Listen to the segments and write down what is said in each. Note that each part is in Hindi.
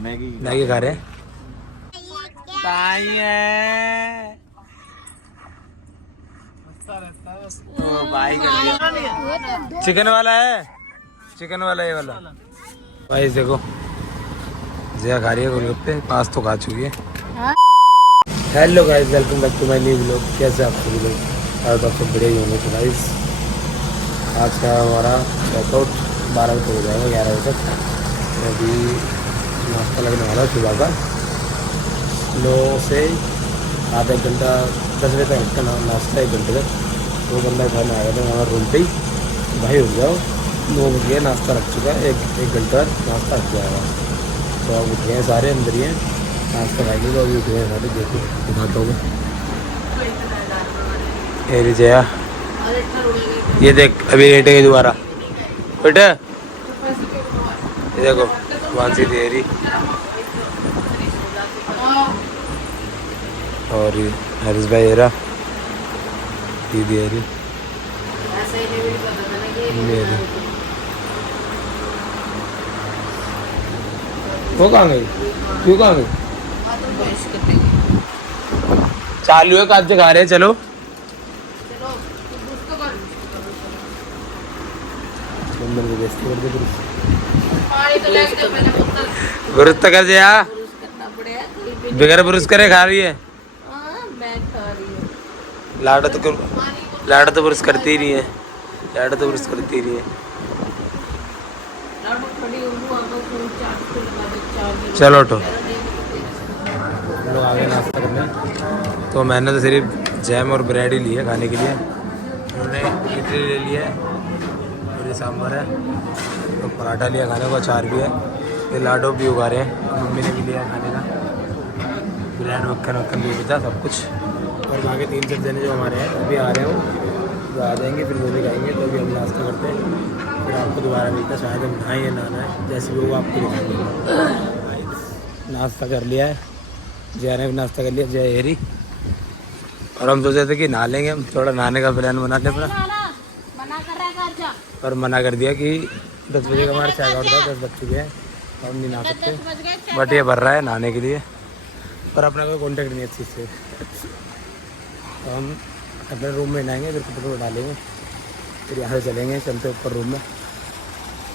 मैगी खा रहे हैं। चिकन वाला है, चिकन वाला ये वाला भाई। देखो जया खा रही है गोलगप्पे, पास तो खा चुकी है। Hello guys, welcome back to my new vlog. कैसे आप सभी लोग? और आप सब बढ़िया ही होंगे। तो गाइस आज का हमारा चेकआउट 12 बजे हो जाएगा, 11 बजे तक। अभी नाश्ता लगने वाला है सुबह का 9 से आधा एक घंटा, 10 बजे तक का नाश्ता, 1 घंटे तक। वो बंदा खाने आया था हमारे रूम पे ही। भाई उठ जाओ, 9 बज गए, नाश्ता रख चुका है, एक घंटा नाश्ता रख जाएगा। तो अब उठ गए सारे, अंदर ही हैं, नाश्ता खाएंगे। तो अभी उठ गए सारे, देखो दिखाता हूँ मैं। ये जया, ये देख अभी लेटेगी दोबारा बेटे। ये देखो वांसी देरी और हरीश भाई एरा दीदी एरी मेरी। वो कहाँ गई? क्यों कहाँ गई? चालू है, काज खा रहे हैं। चलो बुरुस तो कर जया, बगैर बुरुस करे खा रही है। लाडा तो बुरुस करती ही नहीं है, लाडा तो बुरुस करती ही नहीं है। चलो तो हम लोग आगे नाश्ता करने। तो मैंने तो सिर्फ जैम और ब्रेड ही ली है खाने के लिए। उन्होंने इडली ले लिया है और ये सांभर है। तो पराठा लिया खाने को, अचार भी है। ये लाडो भी उगा रहे हैं, मम्मी ने भी लिया खाने का। ब्रेड वक्कन भी बचा सब कुछ। और आगे 3-4 जने जो हमारे हैं अभी आ रहे हो, वो आ जाएंगे, फिर वो भी खाएंगे। तो अभी हम नाश्ता करते हैं, फिर आपको दोबारा मिलता है। शायद हम नहाए या नहाना है, जैसे भी वो आपको दिखाएंगे। नाश्ता कर लिया है, जया ने भी नाश्ता कर लिया, जय हेरी। और हम सोचे थे कि नहा लेंगे, हम थोड़ा नहाने का प्लान बनाते अपना, पर मना कर दिया कि 10 बजे का हमारा चेकआउट था, 10 बज चुके हैं, हम नहीं नहा सकते। बट ये भर रहा है नहाने के लिए, पर अपना कोई कॉन्टेक्ट नहीं है इस चीज़ से। तो हम अपने रूम में नहाएंगे, फिर कपड़े डालेंगे, फिर यहाँ से चलेंगे, चलते ऊपर रूम में।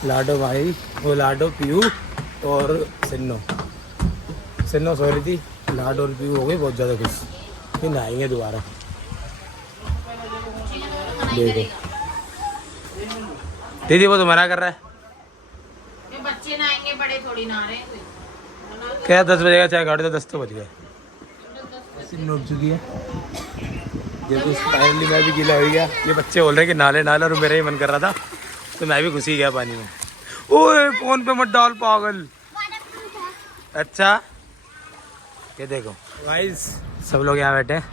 लाडो भाई, वो लाडो पीयू और सिन्नो सो रही थी। लाडो और पीयू हो गई बहुत ज़्यादा खुश, फिर नहाएंगे दोबारा। देखो दीदी वो तो मना कर रहा है, बच्चे नहाएंगे, बड़े थोड़ी नहा रहे हैं। क्या 10 बजे का चेकआउट था, 10 तो बज गए। सिन्नो उठ चुकी है, देखो फाइनली मैं भी गीला हो गया। ये बच्चे बोल रहे हैं कि नाले नाले, और मेरा ही मन कर रहा था तो मैं भी घुस ही गया पानी में। ओए फोन पे मत डाल पागल। अच्छा ये देखो गाइस, सब लोग यहाँ बैठे हैं,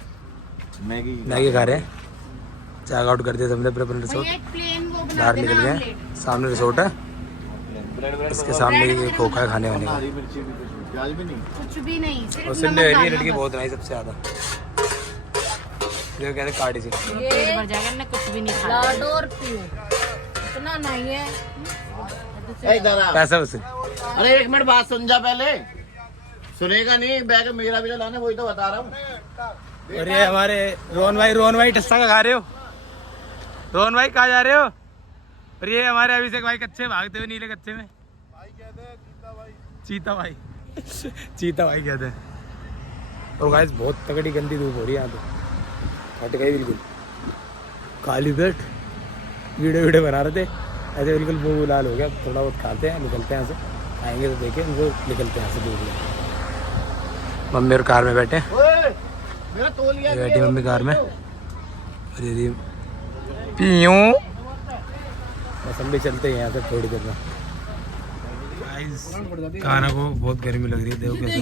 मैगी खा रहे हैं। चेकआउट कर दिया सबने अपने रिसोर्ट, बाहर निकल गए। सामने रिसोर्ट है, इसके सामने ये खोखा है खाने वाने का। कुछ भी नहीं, और सिन्नो है, लड़की बहुत नाई सबसे ज्यादा। जो कहते काटी से पेट भर जाएगा ना, कुछ भी नहीं खाया। लाडो और पीयू इतना नहीं है पैसा वैसे। अरे एक मिनट बात सुन जा, पहले सुनेगा नहीं। बैग मेरा भी लाना, वही तो बता रहा हूँ। और ये हमारे रोहन भाई टस्सा का खा रहे हो? रोहन भाई कहाँ जा रहे हो? और ये हमारे अभिषेक भाई कच्चे भागते हुए नीले कच्चे में, चीता भाई चीता भाई कहते हैं। और गाइस बहुत तगड़ी गंदी धूप हो रही है यहाँ तो, हट गई बिल्कुल काली पेट। वीडियो बना रहे थे ऐसे, बिल्कुल मुँह लाल हो गया। थोड़ा बहुत खाते हैं, निकलते हैं यहाँ से, आएंगे तो देखें उनको, निकलते हैं यहाँ से दूर में। मम्मी और कार में बैठे, बैठी मम्मी कार में, और ये पीयूं। बस हम भी चलते हैं यहाँ से थोड़ी देर में। खाना को बहुत गर्मी लग रही है, देखो कैसे।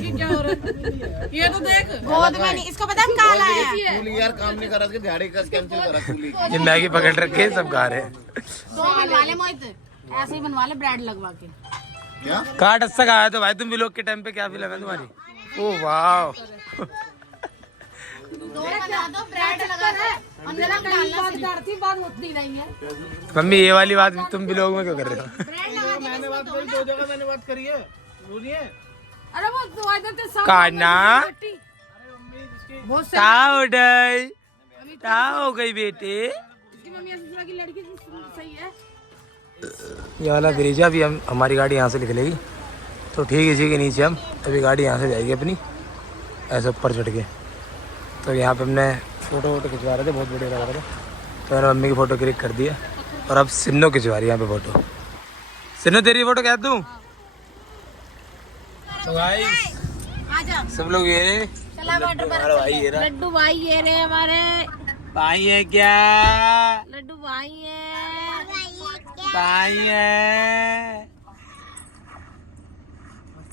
ये तो देख गोद में नहीं, इसको पता है काला है। कूली यार काम नहीं करा, दिहाड़ी का कैंसिल करा कूली। ये मैगी पकड़ रखे हैं, सब खा रहे हैं। तो बनवा ले मोहित, ऐसे ही बनवा ले ब्रेड लगवा के। क्या काट अच्छा खाया तो भाई, तुम भी लोग के टाइम पे क्या फीलिंग है तुम्हारी? ओह वाह, दो बना दो, ब्रेड लगा दे, अंदर हम डालना थी, बात होती नहीं है। मम्मी ये वाली बात तुम भी लोग में क्यों कर रहे हो? ब्रेड लगा दे, मैंने बात करी, 2 जगह मैंने बात करी है, सुनिए। अरे वो दुआ देते सब कान्हा बहुत क्या हो गई, क्या हो गई बेटे? इसकी मम्मी ऐसी की लड़की सही है। ये वाला ब्रिज है, अभी हम हमारी गाड़ी यहाँ से निकलेगी तो ठीक है, इसी के नीचे हम अभी गाड़ी यहाँ से जाएगी अपनी ऐसे ऊपर चढ़ के। तो यहाँ पे हमने फ़ोटो वोटो खिंचवा रहे थे, बहुत बढ़िया लग रहा था, तो मैंने मम्मी की फ़ोटो क्लिक कर दिया और अब सिन्नो खिंचवा रही है यहाँ पे फ़ोटो। सिन्नो तेरी फ़ोटो क्या दूँ? तो भाई आजा सब लोग ये चला वाटर हमारा भाई ये रहा, लड्डू भाई ये रे हमारे भाई है क्या? लड्डू भाई है भाई है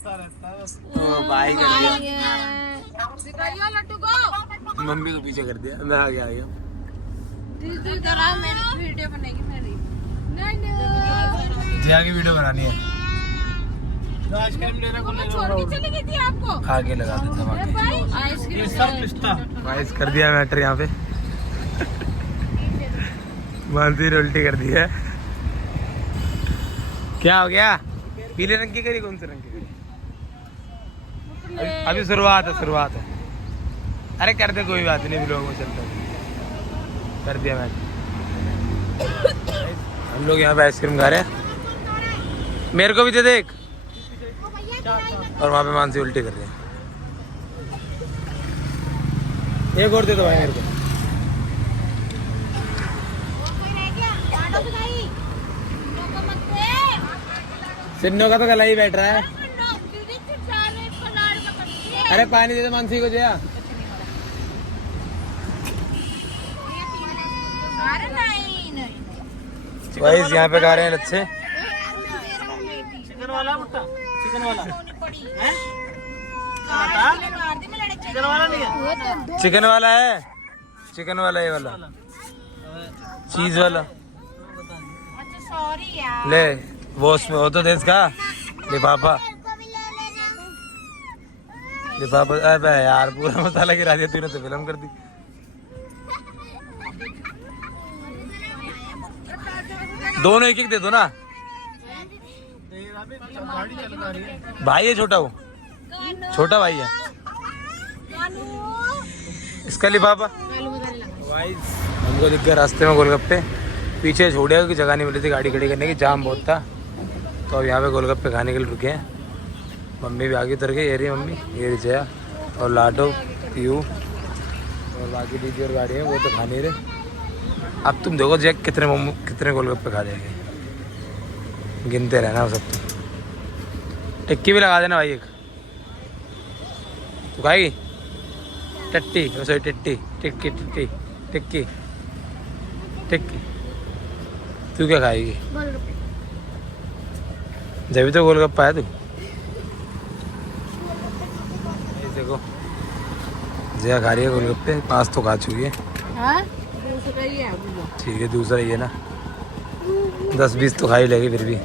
ओ भाई कर दिया, दिखाइयो लड्डू को। मम्मी को पीछे कर दिया, मैं आ गया दीदी करा मेरी वीडियो बनेगी मेरी। नहीं जया की वीडियो बनानी है, आइसक्रीम लेने को छोड़ के चली गई थी आपको। आगे लगा देता हूँ भाई आइसक्रीम वाइस कर दिया मैटर यहाँ पे मानसी ने उल्टी कर दी है। क्या हो गया? पीले रंग की करी, कौन से रंग की करी? अभी शुरुआत है, शुरुआत है। अरे कर दे, कोई बात नहीं, लोगों में चलता है, कर दिया मैच। हम लोग यहाँ पे आइसक्रीम खा रहे हैं, मेरे को भी दे देख। और वहाँ पे मानसी उल्टी कर रही है। एक और दे दो भाई मेरे को। सिन्नो का तो गला ही बैठ रहा है। अरे पानी दे दो मानसी को जया। भाई यहाँ पे खा रहे हैं लच्छे। चिकन वाला मुट्टा, चिकन वाला है, चिकन वाला नहीं है, चिकन वाला है, चिकन वाला ये वाला, चीज वाला सॉरी यार ले, वो उसमें वो तो दे इसका लिफाफा, लिफाफा। अबे यार पूरा मसाला गिरा दिया तूने, तो फिल्म कर दी। दोनों एक एक दे दो ना भाई, है छोटा, वो छोटा भाई है, इसका लिफाफा। भाई हमको दिख गया रास्ते में गोलगप्पे, पीछे छोड़ दिया क्योंकि जगह नहीं मिली थी गाड़ी खड़ी करने की, जाम बहुत था। तो अब यहाँ पे गोलगप्पे खाने के लिए रुके हैं। मम्मी भी आगे उतर गई, ये रही मम्मी, ये रही जया और लाडो पीयू और बाकी दीदी और गाड़ी है, वो तो खा नहीं रहे। अब तुम देखो जया कितने गोलगप्पे खा जाएंगे, गिनते रहना वो सब। टिक्की भी लगा देना भाई एक, तू खाएगी? टट्टी, सॉरी टिट्टी, टिक्की टिट्टी टिक्की टिक्की। तू क्या खाएगी? जब तो गोलगप्पा है तू। ये देखो जया खा रही है गोलगप्पे, पास तो खा चुकी है। ठीक है, दूसरा ही है ना, 10-20 तो खा ही लेगी फिर भी।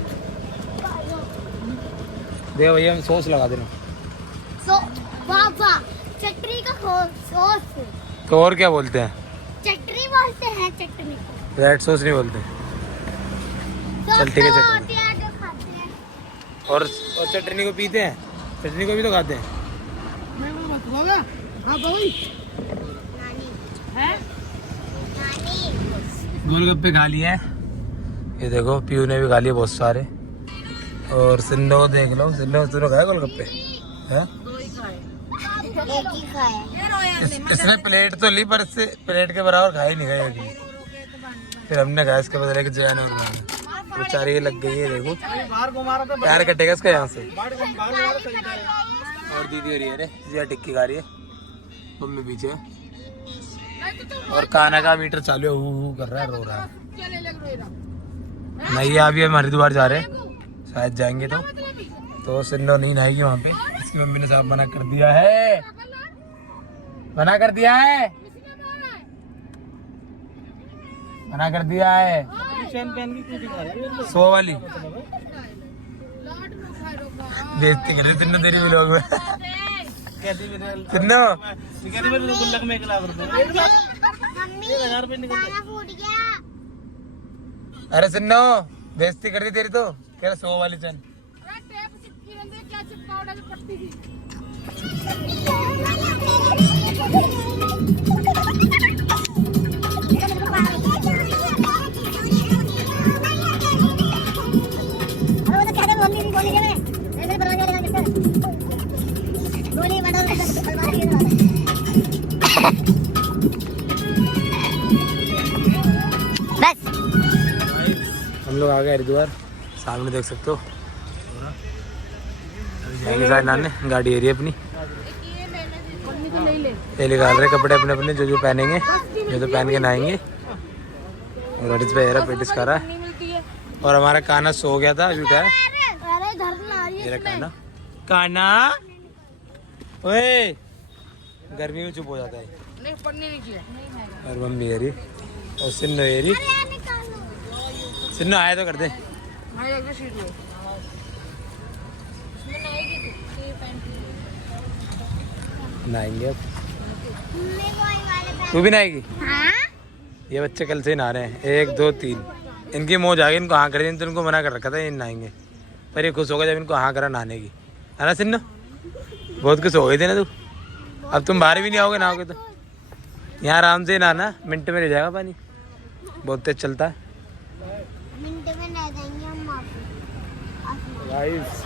देखो भैया सॉस लगा देना। चटनी का सॉस, तो और क्या बोलते हैं? चटनी बोलते हैं, चटनी रेड सॉस नहीं बोलते। चल ठीक है, चटनी। खाते हैं। और चटनी को पीते हैं, चटनी को भी तो खाते हैं। गोलगप्पे खा लिए हैं, ये देखो पीयू ने भी खा लिए बहुत सारे। और सिन्नो को देख लो, सिन्नो तूने खाया गोलगप्पे? हैं? एक ही खाया। इसने प्लेट तो ली, पर इससे प्लेट के बराबर खा ही नहीं गए अभी। फिर हमने खाया, इसके बदले जया ने बेचारी लग गई है, देखो पैर कटेगा इसका यहाँ से। और दीदी और ये जिया टिक्की खा रही है, मम्मी पीछे है। और खाना का मीटर चालू है, हू कर रहा है, रो रहा है। नहीं अभी हम हरिद्वार जा रहे हैं, शायद जाएंगे तो सिन्नो नहीं नहाएगी वहाँ पे, इसकी मम्मी ने साहब मना कर दिया है, मना कर दिया है, मना कर दिया है। 100 वाली बेइज्जती कर रही तिन्नो तेरी भी लोग में। तिन्नो अरे सिन्नो बेइज्जती कर दी तेरी, तो कह रहा 100 वाली चल। पाउडर की पट्टी थी। हम लोग आ गए हरिद्वार, सामने देख सकते हो। जाएंगे सारे नाने, गाड़ी एरिया अपनी ये निकाल रहे कपड़े अपने अपने जो पहनेंगे, जो तो पहन के नहाएंगे। और हरिद्वार पे एरा पेटिस खा रहा है और हमारा काना सो गया था, अभी उठा है। मेरा काना काना ओए, गर्मी में चुप हो जाता है। नहीं पढ़ने नहीं किया। और मम्मी एरी और सिन्नो एरी, सिन्नो आया तो कर दे। नहाएंगे अब, तू भी नहाएगी? ये बच्चे कल से ही नहा रहे हैं, 1 2 3। इनकी मौज आ गई, इनको हाँ कर दी, तो इनको मना कर रखा था ये नहाएंगे, पर ये खुश होगा जब इनको हाँ करा नहाने की, है ना सिन्नो? बहुत खुश हो गई थी ना तू। अब तुम बाहर भी नहीं आओगे नहाओगे तो। यहाँ आराम से नहाना, मिनट में रह जाएगा पानी, बहुत तेज चलता है। गाइस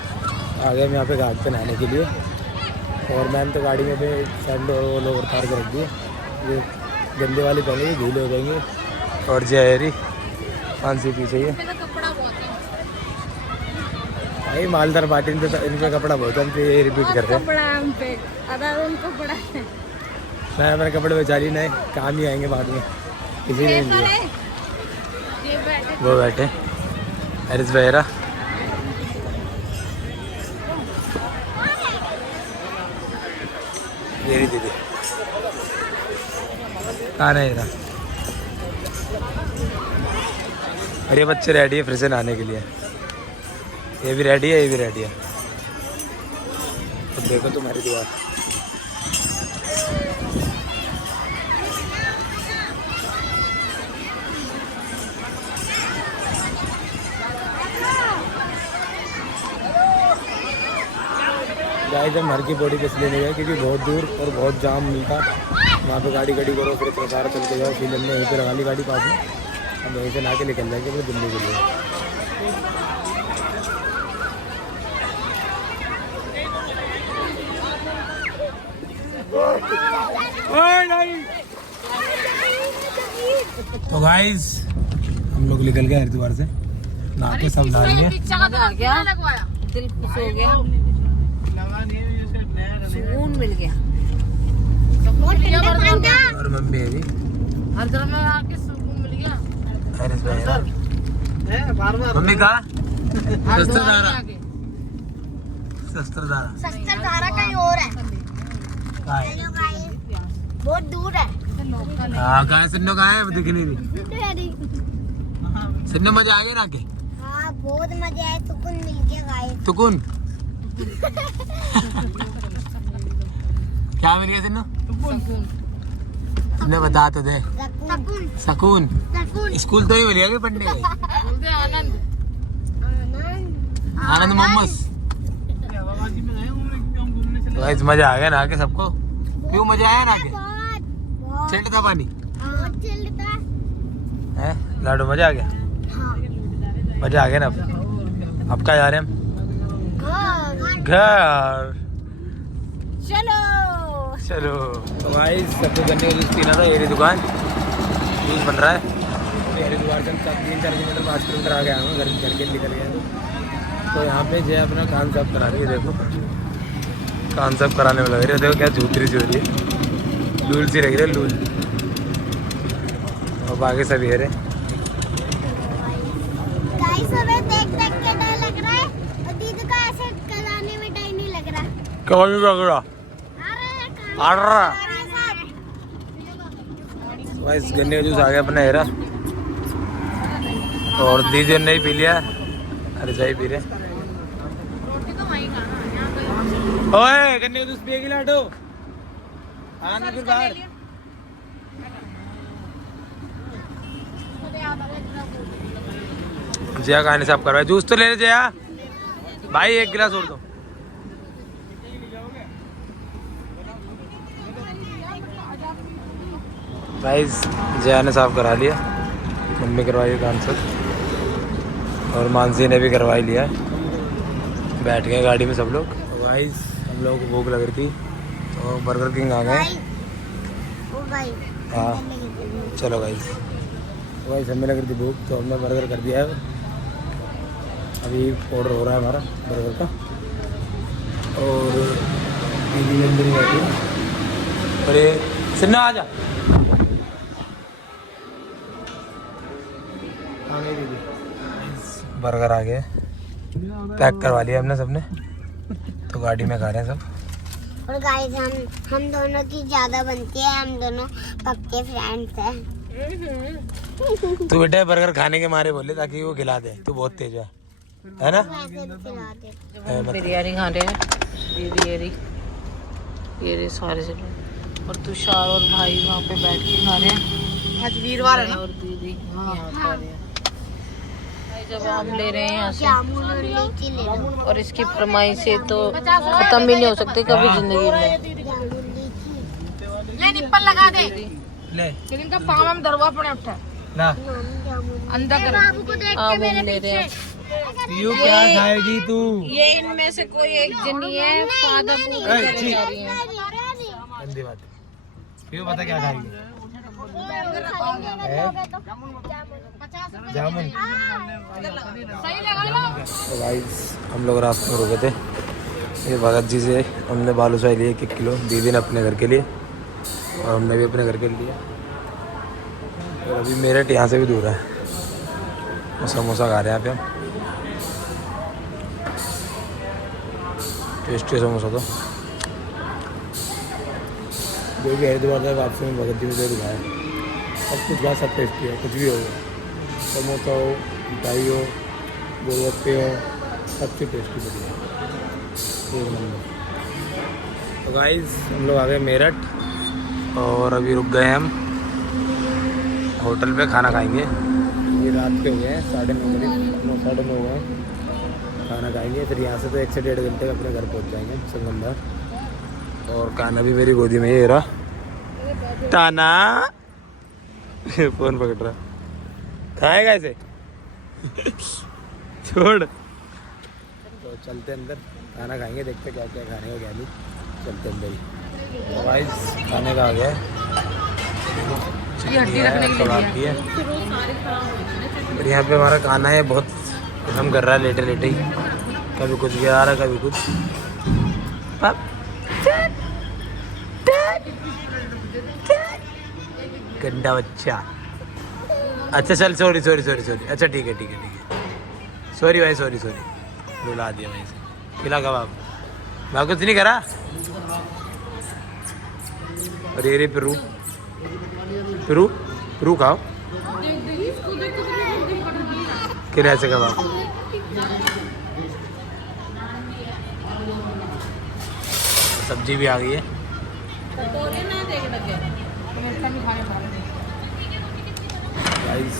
आ गए हम यहाँ पे घाट पे नहाने के लिए, और मैंने तो गाड़ी में पे सैंड ऑल ओवर तार के रख दिए। ये गंदे वाले पहले धीले हो जाएंगे। और जयरी फांसी पीछे ही है भाई, मालदार पार्टी तो इनका कपड़ा बहुत है, हम पे ये रिपीट कर रहे हैं। मैं अपने कपड़े बचा ली, नए काम ही आएंगे बाद में, किसी ने नहीं दिया। वो बैठे हरीश बहरा, ये नहीं दीदी कहाँ है ये? और ये बच्चे रेडी है फिर से नहाने के लिए, ये भी रेडी है, ये भी रेडी है। तो देखो तुम्हारी दुआ। गाइस हम हर की बॉडी पे इसलिए नहीं गए क्योंकि बहुत दूर और बहुत जाम मिलता, वहाँ पे गाड़ी करो, फिर प्रकार चल के जाओ, फिर हमने यहीं पर लगा ली गाड़ी पास में, हम यहीं से ला के निकल जाएंगे फिर दिल्ली के लिए। तो गाइस हम लोग निकल गए हरिद्वार से, नहा के सब नहाएंगे। दिल खुश हो गया, सुकून मिल गया। और मम्मी भी हर जगह में आके सुकून मिल गया। मम्मी कहा शस्त्रधारा शस्त्रधारा कहीं और है, हेलो गाइस, बहुत दूर है। हाँ कहा सिन्नो कहा है, दिख नहीं रही। सिन्नो मजा आ गया ना के? हाँ बहुत मजा आया, सुकून मिल गया गाइस। सुकून क्या मिल गया सिन्नो? तुमने बता तो दे। सकून। स्कूल तो नहीं मिल गया पढ़ने गई? आनंद आनंद मोमोस। गाइस मजा आ गया ना के सबको? क्यों मजा आया ना के? चिल्ड था पानी? है लाडो, मजा आ गया? मजा आ गया ना? अब क्या जा रहे हैं हम? घर। चलो तो भाई सबको गन्ने का जूस पीना था, ये दुकान जूस बन रहा है। मेरे दुकान से 3-4 किलोमीटर 5 किलोमीटर आ गया हूँ, घर के निकल गया। तो यहाँ पे जय अपना कान साफ करा रही है, देखो कान साफ कराने में लग रही है। देखो क्या झूतरी सी हो रही है, लूल सी लग रही है, लूल। और बाकी सब ये रहे। क्यों नहीं लग रहा? इस गन्ने का जूस आ गया अपना हेरा, और दीदी ने पी लिया, अरे चाय पी रहे। ओए गन्ने का जूस पिएगी लाडो? आना फिर बाहर। जया कहानी साफ करवा, जूस तो ले ले जया भाई, एक गिलास और दो। गाइस जया ने साफ करा लिया, मम्मी करवाई कैंसर और मानसी ने भी करवाई लिया है। बैठ गए गाड़ी में सब लोग। तो गाइस हम लोगों को भूख लग रही थी तो बर्गर किंग आ गए। हाँ चलो गाइस, तो गाइस हमें लग रही थी भूख तो हमने बर्गर कर दिया है। अभी ऑर्डर हो रहा है हमारा बर्गर का और दीदी अंदर ही बैठी है। अरे सिन्ना आ जा। बर्गर आ गया, पैक करवा लिया हमने सबने, तो गाड़ी में खा रहे हैं सब। और गाइस हम दोनों की ज्यादा बनती है, हम दोनों पक्के फ्रेंड्स हैं। तू बेटा बर्गर खाने के मारे बोले ताकि वो खिला दे, तू बहुत तेज है ना। बिरयानी खा रहे हैं दीदी, ये सारे से और तुषार और भाई वहाँ पे बैठ के खा रहे हैं। आज वीरवार है ना, और दीदी यहाँ खा रहे हैं। जब हम ले रहे हैं यहाँ से और इसकी फरमाइश से तो खत्म भी नहीं हो सकती कभी जिंदगी में। ले निप्पल लगा दे, ले इनका पाँव हम दरवा पड़े उठा ना अंदर कर। हम ले रहे हैं। यू क्या खाएगी तू? ये इनमें से कोई एक जनी है, फादर पूरी करने जा रही है। गंदी बात। यू बता क्या खाएगी? जामुन। तो गाइस हम लोग रास्ते में रुके थे, ये भगत जी से हमने बालूशाही लिए 1 किलो, दीदी ने अपने घर के लिए और हमने भी अपने घर के लिए। और अभी मेरठ यहाँ से भी दूर है, समोसा खा रहे हैं यहाँ पे हम। टेस्टी समोसा तो जो भी हरिद्वार का वापसी में भगत जी ने जो दिखाया सब कुछ बात सब टेस्टी है, कुछ भी होगा, समोसा हो, मिठाई हो, गोलगप्पे हो, सबसे टेस्टी बढ़िया एक नंबर। तो गाइस हम लोग आ गए मेरठ और अभी रुक गए हम होटल पे, खाना खाएंगे। ये रात के हो गए हैं 9:30 करीब, 9:30 हो गए, खाना खाएंगे फिर यहाँ से तो 1 से 1.5 घंटे अपने घर पहुँच जाएंगे संगमदार। और काना भी मेरी गोदी में ये रहा, ताना फोन पकड़ रहा, खाएगा इसे छोड़। तो चलते अंदर खाना खाएंगे, देखते क्या क्या खाने का क्या नहीं, चलते अंदर ही। तो गाइस खाने का आ गया है, कबाब की है। और यहाँ पे हमारा खाना है बहुत खत्म कर रहा है लेटे लेटे ही, कभी कुछ गिरा रहा है कभी कुछ। गंदा बच्चा। अच्छा चल सॉरी, अच्छा ठीक है सॉरी भाई, सॉरी रुला दिया भाई से। खिला कबाब, मैं कुछ नहीं करा। और ये पेरू खाओ, किला से कबाब। सब्जी भी आ गई है। गाइस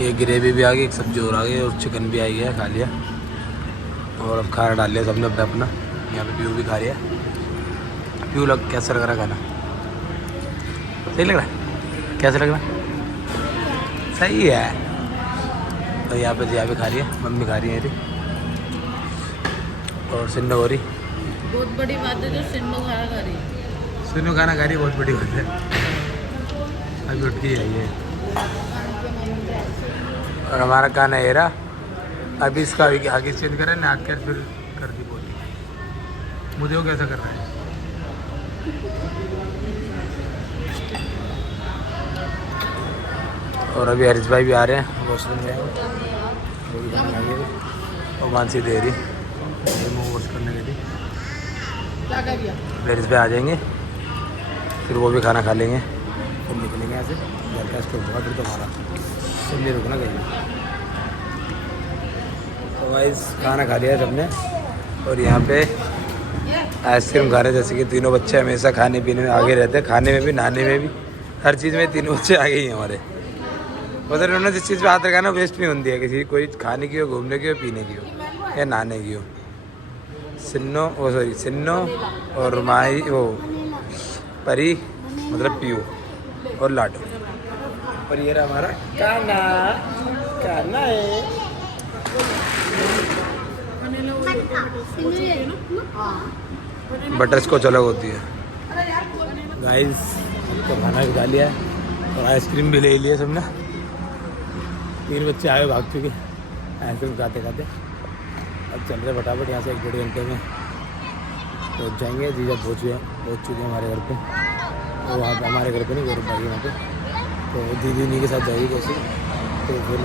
ये ग्रेवी भी आ गई, एक सब्जी और आ गई और चिकन भी आ गया, खा लिया। और अब खाना डाल लिया सबने अपना। यहाँ पे प्यू भी खा लिया। प्यू लग कैसा लग रहा है खाना? सही लग रहा है? कैसा लग रहा है? सही है। और यहाँ पे जिया भी खा रही है, मम्मी खा रही है मेरी, और सिन्नो हो रही। बहुत बड़ी बात है जो सिन्नो खाना खा रही है। सिन्नो खाना खा रही, बहुत बड़ी बात है। अभी उठ के आई है। और हमारा खाना ये रहा। अभी इसका आगे चेंज करें ना, आकर फिर कर दी बोली। मुझे वो कैसा कर रहा है? और अभी हरीश भाई भी आ रहे हैं वॉशरूम में, और मानसी दे रही मुँह वॉश करने के लिए। हरीश भाई आ जाएंगे फिर वो भी खाना खा लेंगे, फिर निकलेंगे यहाँ से। घर का स्टोव होगा फिर तुम्हारा, इसलिए रुकना कहीं। तो गाइस खाना खा लिया सबने और यहाँ पे आइसक्रीम खा रहे हैं। जैसे कि तीनों बच्चे हमेशा खाने पीने में आगे रहते हैं, खाने में भी, नहाने में भी, हर चीज़ में तीनों बच्चे आगे ही हैं हमारे। उधर उन्होंने जिस चीज़ पे हाथ रखा ना वेस्ट नहीं होती है किसी, कोई खाने की हो, घूमने की हो, पीने की हो या नहाने की हो, सिन्नो वो सॉरी सिन्नो और माही वो परी मतलब पीयू और लाडो। और ये रहा हमारा काना। काना है बटर स्कॉच अलग होती है। गाइस तो खाना भी खा लिया है और आइसक्रीम भी ले लिया सबने। 3 बच्चे आए भाग चुके आइसक्रीम खाते खाते। अब चल रहे फटाफट यहाँ से 1-1.5 घंटे में पहुँच जाएंगे। जीजा पहुँच चुके हैं हमारे घर पे। और वहाँ पे हमारे घर पे नहीं गौरव भाई वहाँ पे, तो दीदी उन्हीं के साथ जाएगी कैसे, तो फिर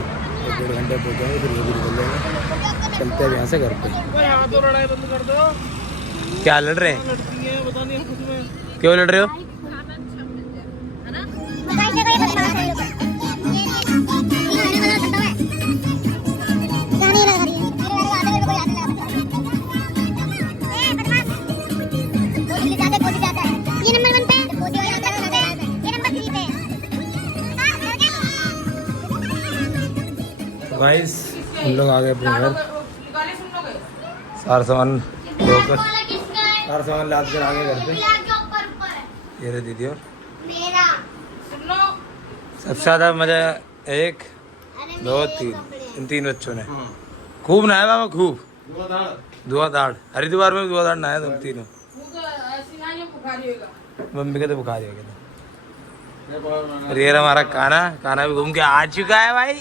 1-1.5 घंटे पहुँच जाएंगे। फिर ये भी निकल जाएंगे। चलते हैं यहाँ से घर पे। क्या लड़ रहे हैं? क्यों लड़ रहे हो? गाइस हम लोग आ गए अपने घर। सारा सामान धोकर सारा सामान लाद कर आ गए घर पे। ये रहे दीदी और सबसे ज़्यादा मजा 1, 2, 3 इन 3 बच्चों ने खूब नहाया बाबा, खूब धुआंधार। हरिद्वार में धुआंधार नहाया तुम तीनों। मम्मी के तो बुखार हो गया। और ये हमारा काना भी घूम के आ चुका है भाई।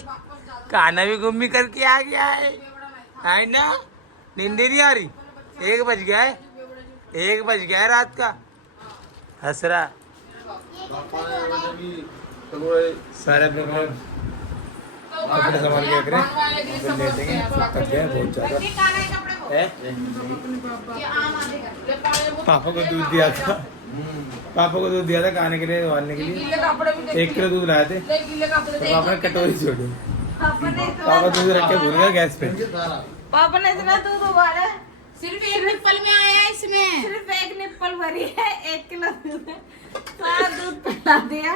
काना भी घूम भी करके आ गया है ना। नींद नहीं आ रही? 1 बज गया है, 1 बज गया है रात का। हंस रहा सारे अपने कपड़े संभाल के रख रहे हैं। फिर लेटेंगे, थक गए बहुत ज्यादा। पापा को दूध दिया था खाने के लिए, उबालने के लिए। 1 किलो दूध लाए थे तो पापा ने कटोरी छोड़ी। पापा दूध रख के भूल गया गैस पे। पापा ने इतना दूध उबाला, सिर्फ 1 निप्पल में आया है इसमें। सिर्फ 1 निप्पल भरी है 1 किलो दूध में। सारा दूध पिला दिया।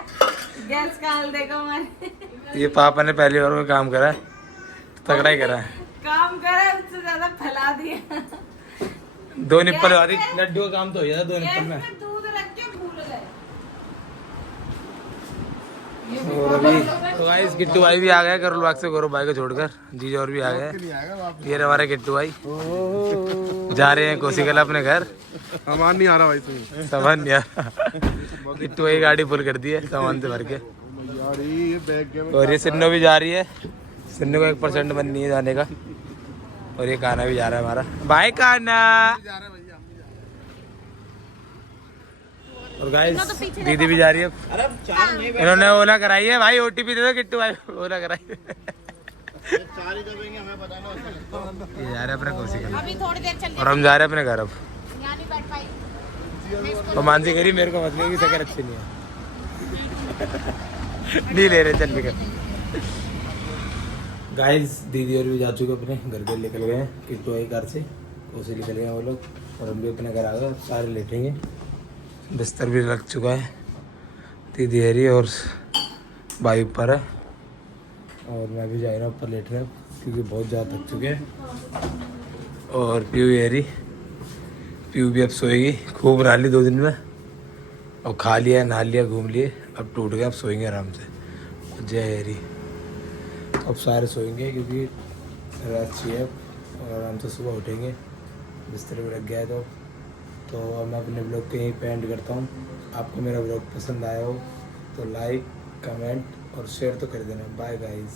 गैस का हाल देखो हमारे। ये पापा ने पहली बार में काम करा, तगड़ा ही करा है। काम करे उससे ज्यादा फैला दिया। 2 निप्पल वाली लड्डू का काम तो हो जाता 2 निप्पल में। दूध रख के भूल गए। और अभी तो गाइस किट्टू भाई भी आ गए करोल बाग से, गौरव भाई को छोड़कर। जीजा और भी आ गए। ये हमारे किट्टू भाई जा रहे हैं कोसीकला अपने घर। सामान नहीं आ रहा भाई तुम्हें। सामान नहीं आ रहा। किट्टू भाई गाड़ी फुल कर दी है सामान से भर के। और ये सिन्नो भी जा रही है। सिन्नो को 1% मन नहीं है जाने का। और ये काना भी जा रहा है हमारा भाई काना। और गाइस दीदी भी जा रही है। इन्होंने ओला कराई है भाई। OTP दे दो किट्टू भाई, ओला कराई है। ये जा रहे अपने कोसीकला। अभी थोड़ी देर चल और हम जा रहे हैं अपने घर। अब यहाँ नहीं बैठ पाई। तो मानसी करी मेरे को मतलब की शक्ल अच्छी नहीं है। नहीं ले रहे चल निकल। गाइस दीदी और भी जा चुके अपने घर पे, निकल गए हैं किट्टू भाई घर से। उसे निकल गए वो लोग और हम भी अपने घर आ गए। सारे लेटेंगे। बिस्तर भी लग चुका है। दीदी हरी और भाई ऊपर है और मैं भी जा रहा हूँ ऊपर लेट रहा हूँ क्योंकि बहुत ज़्यादा थक चुके हैं। और पीयू हरी, पीयू भी अब सोएगी। खूब नहा ली 2 दिन में और खा लिया, नहा लिया, घूम लिए। अब टूट गया, अब सोएंगे आराम से। जय हरी। अब सारे सोएंगे क्योंकि रात चाहिए और आराम से सुबह उठेंगे। बिस्तर भी लग गया है तो अब मैं अपने ब्लॉग को यहीं पे एंड करता हूँ। आपको मेरा ब्लॉग पसंद आया हो तो लाइक, कमेंट और शेयर तो कर देना। Bye guys.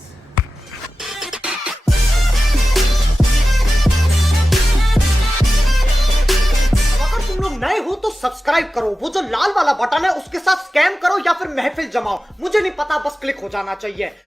अगर तुम लोग नए हो तो सब्सक्राइब करो, वो जो लाल वाला बटन है उसके साथ स्कैम करो या फिर महफिल जमाओ, मुझे नहीं पता, बस क्लिक हो जाना चाहिए।